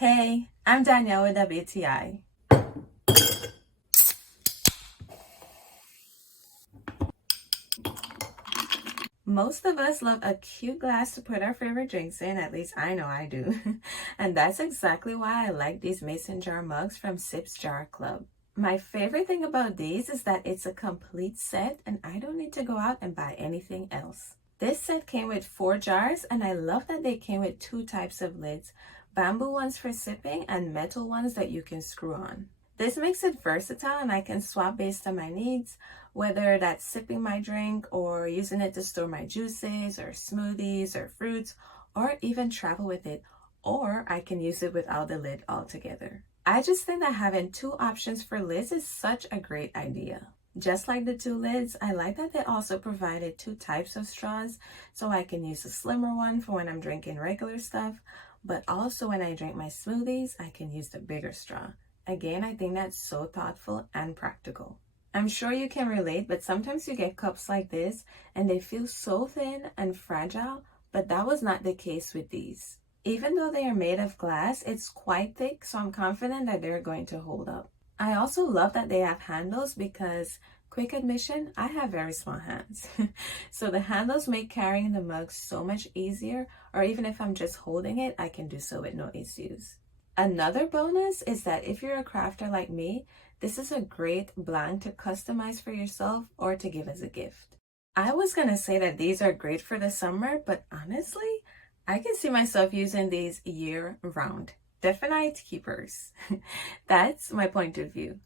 Hey, I'm Danielle with WTI. Most of us love a cute glass to put our favorite drinks in, at least I know I do. And that's exactly why I like these mason jar mugs from Sips Jar Club. My favorite thing about these is that it's a complete set and I don't need to go out and buy anything else. This set came with 4 jars and I love that they came with 2 types of lids, bamboo ones for sipping and metal ones that you can screw on. This makes it versatile and I can swap based on my needs, whether that's sipping my drink or using it to store my juices or smoothies or fruits, or even travel with it, or I can use it without the lid altogether. I just think that having 2 options for lids is such a great idea. Just like the 2 lids, I like that they also provided 2 types of straws, so I can use a slimmer one for when I'm drinking regular stuff, but also when I drink my smoothies, I can use the bigger straw. Again, I think that's so thoughtful and practical. I'm sure you can relate, but sometimes you get cups like this and they feel so thin and fragile, but that was not the case with these. Even though they are made of glass, it's quite thick, so I'm confident that they're going to hold up. I also love that they have handles because, quick admission, I have very small hands. So the handles make carrying the mug so much easier, or even if I'm just holding it, I can do so with no issues. Another bonus is that if you're a crafter like me, this is a great blank to customize for yourself or to give as a gift. I was gonna say that these are great for the summer, but honestly, I can see myself using these year round. Definite keepers. That's my point of view.